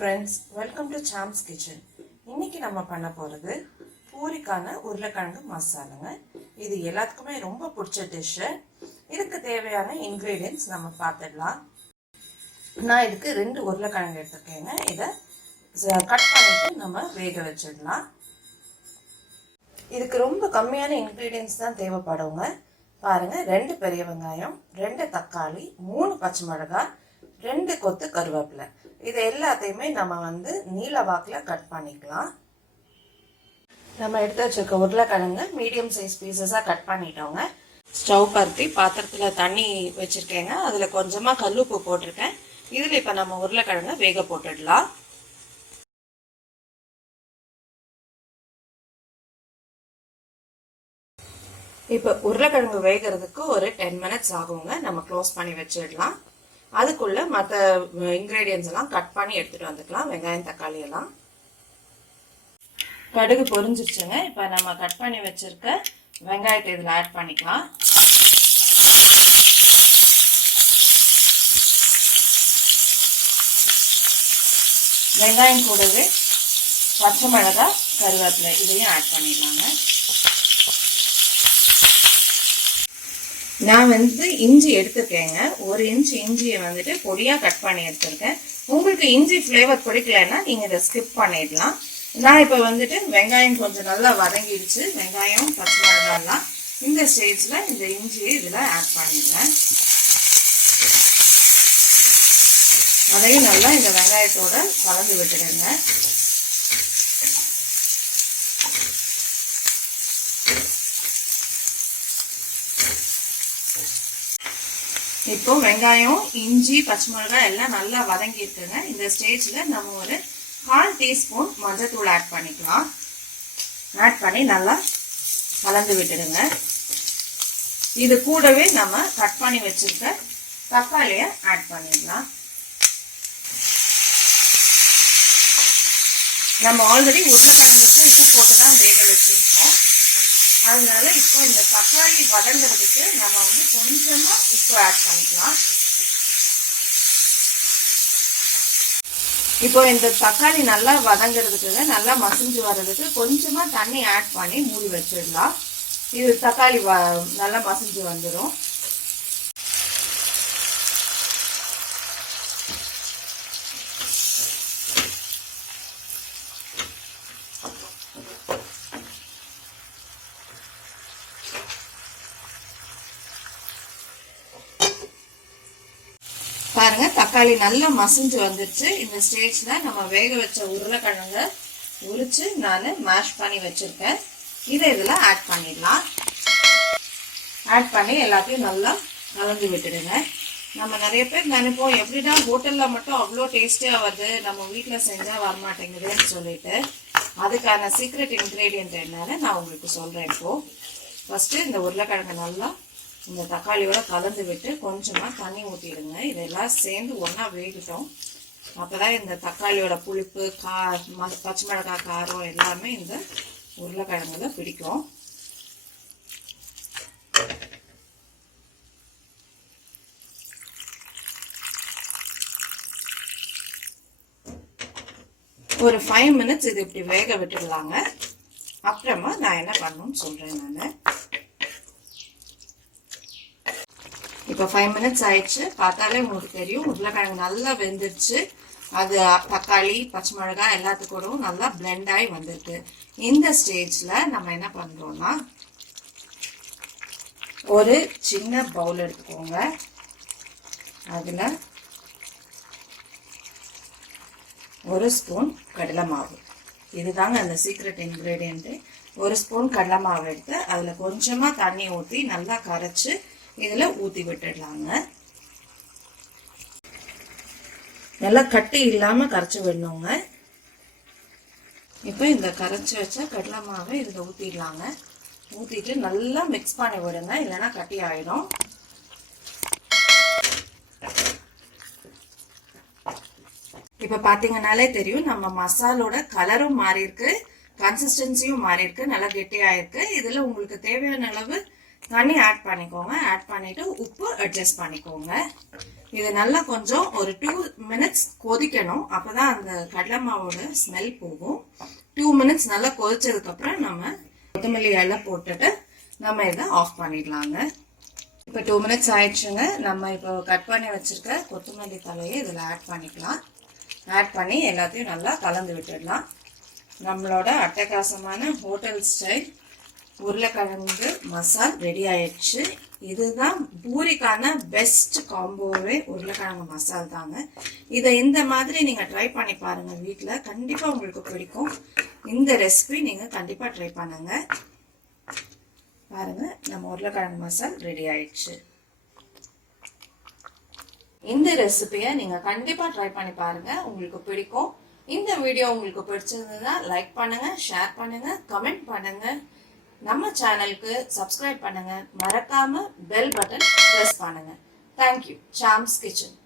friends, welcome to Chams Kitchen. இன்னைக்கு நம்ம பண்ண போறது பூரிக்கான உருளைக்கிழங்கு மசாலாங்க. இது எல்லாத்துக்குமே ரொம்ப பிடிச்ச டிஷ். இதுக்கு தேவையான இன்கிரிடியன்ட்ஸ் நம்ம பார்த்துடலாம். நான் இதுக்கு 2 உருளைக்கிழங்கு எடுத்துக்கேங்க. இதை கட் பண்ணிட்டு நம்ம வேக வச்சிடலாம். இதுக்கு ரொம்ப கம்மியான இன்கிரிடியன்ட்ஸ் தான் தேவைப்படுங்க. பாருங்க, 2 பெரிய வெங்காயம், 2 தக்காளி, 3 பச்சை மிளகாய், 2 கொத்து கருவேப்பிலை. இது எல்லாத்தையுமே நம்ம நீல வாக்கில் கட் பண்ணிக்கலாம். நம்ம எடுத்து வச்சிருக்க உருளைக்கிழங்கு மீடியம் சைஸ் பீசஸாக கட் பண்ணிட்டோங்க. ஸ்டவ் பருத்தி பாத்திரத்தில் தண்ணி வச்சிருக்கேங்க. அதில் கொஞ்சமாக கல்லுப்பு போட்டிருக்கேன். இதில் இப்போ நம்ம உருளைக்கிழங்கு வேக போட்டுடலாம். இப்போ உருளைக்கிழங்கு வேகிறதுக்கு ஒரு 10 மினிட்ஸ் ஆகுங்க. நம்ம க்ளோஸ் பண்ணி வச்சிடலாம். அதுக்குள்ள மற்ற இன்கிரீடியன்ஸ் எல்லாம் கட் பண்ணி எடுத்துட்டு வந்துக்கலாம். வெங்காயம், தக்காளி எல்லாம். கடுகு பொரிஞ்சிருச்சுங்க. இப்போ நம்ம கட் பண்ணி வச்சிருக்க வெங்காயத்தை இதில் ஆட் பண்ணிக்கலாம். வெங்காயம் கூடவே பச்சை மிளகாய், கருவேப்பிலை இதையும் ஆட் பண்ணிடலாங்க. நான் இஞ்சி எடுத்துருக்கேங்க. 1 இன்ச் இஞ்சியை பொடியாக கட் பண்ணி எடுத்துருக்கேன். உங்களுக்கு இஞ்சி ஃப்ளேவர் பிடிக்கலன்னா நீங்கள் இதை ஸ்கிப் பண்ணிடலாம். நான் இப்போ வெங்காயம் கொஞ்சம் நல்லா வதங்கிடுச்சு. வெங்காயம், பச்சை மிளகாய்லாம் இந்த ஸ்டேஜில் இந்த இஞ்சியை இதில் ஆட் பண்ணிடுறேன். அதையும் நல்லா இந்த வெங்காயத்தோட கலந்து விட்டுடுங்க. இப்போ வெங்காயம், இஞ்சி, பச்சை மிளகாய் எல்லாம் நல்லா வதங்கி இருக்குங்க. இந்த ஸ்டேஜில் நம்ம ஒரு 1/4 டீஸ்பூன் மஞ்சத்தூள் ஆட் பண்ணிக்கலாம். ஆட் பண்ணி நல்லா கலந்து விட்டுடுங்க. இது கூடவே நம்ம கட் பண்ணி வச்சிருக்க தக்காளியை ஆட் பண்ணிடலாம். நம்ம ஆல்ரெடி உருளைக்கிழங்குக்கு உப்பு போட்டு தான் வேக வச்சிருக்கோம். அதனால இப்போ இந்த தக்காளி வதங்கிறதுக்கு நம்ம கொஞ்சமா உப்பு ஆட் பண்ணிக்கலாம். இப்போ இந்த தக்காளி நல்லா வதங்கிறதுக்கு, நல்லா மசிஞ்சு வர்றதுக்கு கொஞ்சமா தண்ணி ஆட் பண்ணி மூடி வச்சிடலாம். இது தக்காளி நல்லா மசிஞ்சு வந்துடும். பாருங்க, தக்காளி நல்லா மசிஞ்சு வந்துருச்சு. இந்த ஸ்டேஜ்ல நம்ம வேக வச்ச உருளைக்கிழங்க உரிச்சு நான் மேஷ் பண்ணி வச்சிருக்கேன். இதை இதுல ஆட் பண்ணிடலாம். ஆட் பண்ணி எல்லாத்தையும் நல்லா கலந்து விட்டுடுங்க. நம்ம நிறைய பேர் நினைப்போம், எப்படின்னா ஹோட்டல்ல மட்டும் அவ்வளோ டேஸ்டியா வருது, நம்ம வீட்டில் செஞ்சா வரமாட்டேங்குதுன்னு சொல்லிட்டு, அதுக்கான சீக்ரெட் இன்கிரீடியன்ட் என்னன்னு நான் உங்களுக்கு சொல்றேன். இப்போ ஃபர்ஸ்ட் இந்த உருளைக்கிழங்கு நல்லா இந்த தக்காளியோட கலந்து விட்டு கொஞ்சமாக தண்ணி ஊற்றிடுங்க. இதெல்லாம் சேர்ந்து ஒன்றா வேகட்டும். அப்போதான் இந்த தக்காளியோட புளிப்பு, பச்சை மிளகாய் காரம் எல்லாமே இந்த உருளைக்கிழங்குல பிடிக்கும். ஒரு 5 மினிட்ஸ் இது இப்படி வேக விட்டுடலாங்க. அப்புறமா நான் என்ன பண்ணணும்னு சொல்கிறேன். நான் இப்போ 5 மினிட்ஸ் ஆயிடுச்சு. பார்த்தாலே உங்களுக்கு தெரியும் உருளைக்கிழங்கு நல்லா வெந்துடுச்சு. அது தக்காளி, பச்சை மிளகாய் எல்லாத்துக்கூடவும் நல்லா பிளெண்ட் ஆகி வந்திருக்கு. இந்த ஸ்டேஜில் நம்ம என்ன பண்ணுறோம்னா, ஒரு சின்ன பவுல் எடுத்துக்கோங்க. அதில் 1 ஸ்பூன் கடலை மாவு. இதுதாங்க அந்த சீக்ரெட் இன்க்ரீடியன்ட்டு. 1 ஸ்பூன் கடலை மாவு எடுத்து அதில் கொஞ்சமாக தண்ணி ஊற்றி நல்லா கரைச்சி இதில் ஊற்றி விட்டுடலாங்க. நல்லா கட்டி இல்லாமல் கரைச்சி விடணுங்க. இப்போ இந்த கரைச்சி வச்ச கடலை மாவை இதில் ஊற்றிடலாங்க. ஊற்றிட்டு நல்லா மிக்ஸ் பண்ணி விடுங்க, இல்லைன்னா கட்டி ஆகிடும். இப்போ பார்த்தீங்கன்னாலே தெரியும் நம்ம மசாலோட கலரும் மாறி இருக்கு, கன்சிஸ்டன்சியும் மாறி இருக்கு, நல்லா கெட்டியாயிருக்கு. இதில் உங்களுக்கு தேவையான அளவு தண்ணி ஆட் பண்ணிக்கோங்க. ஆட் பண்ணிட்டு உப்பு அட்ஜஸ்ட் பண்ணிக்கோங்க. இது நல்லா கொஞ்சம் ஒரு 2 minutes கொதிக்கணும். அப்பதான் அந்த கடலை மாவோட ஸ்மெல் போகும். 2 minutes நல்லா கொதிச்சதுக்கு அப்புறம் நம்ம கொத்தமல்லி இலை போட்டுட்டு நம்ம இதை ஆஃப் பண்ணிடலாங்க. இப்போ 2 minutes ஆயிடுச்சுங்க. நம்ம இப்போ கட் பண்ணி வச்சிருக்க கொத்தமல்லி தலையை இதில் ஆட் பண்ணிக்கலாம். ஆட் பண்ணி எல்லாத்தையும் நல்லா கலந்து விட்டுடலாம். நம்மளோட அட்டகாசமான ஹோட்டல் ஸ்டைல் உருளைக்கிழங்கு மசால் ரெடி ஆயிடுச்சு. இதுதான் பூரிக்கான பெஸ்ட் காம்போவே உருளைக்கிழங்கு மசால் தாங்க. இதை இந்த மாதிரி நீங்க ட்ரை பண்ணி பாருங்க. வீட்டில் கண்டிப்பா உங்களுக்கு பிடிக்கும். இந்த ரெசிபி நீங்க கண்டிப்பா ட்ரை பண்ணுங்க. பாருங்க, நம்ம உருளைக்கிழங்கு மசால் ரெடி ஆயிடுச்சு. இந்த ரெசிபியை நீங்க கண்டிப்பா ட்ரை பண்ணி பாருங்க, உங்களுக்கு பிடிக்கும். இந்த வீடியோ உங்களுக்கு பிடிச்சிருந்ததுன்னா லைக் பண்ணுங்க, ஷேர் பண்ணுங்க, கமெண்ட் பண்ணுங்க. நம்ம சேனலுக்கு சப்ஸ்கிரைப் பண்ணுங்க. மறக்காம பெல் பட்டன் பிரஸ் பண்ணுங்க. தேங்க்யூ. Sam's kitchen.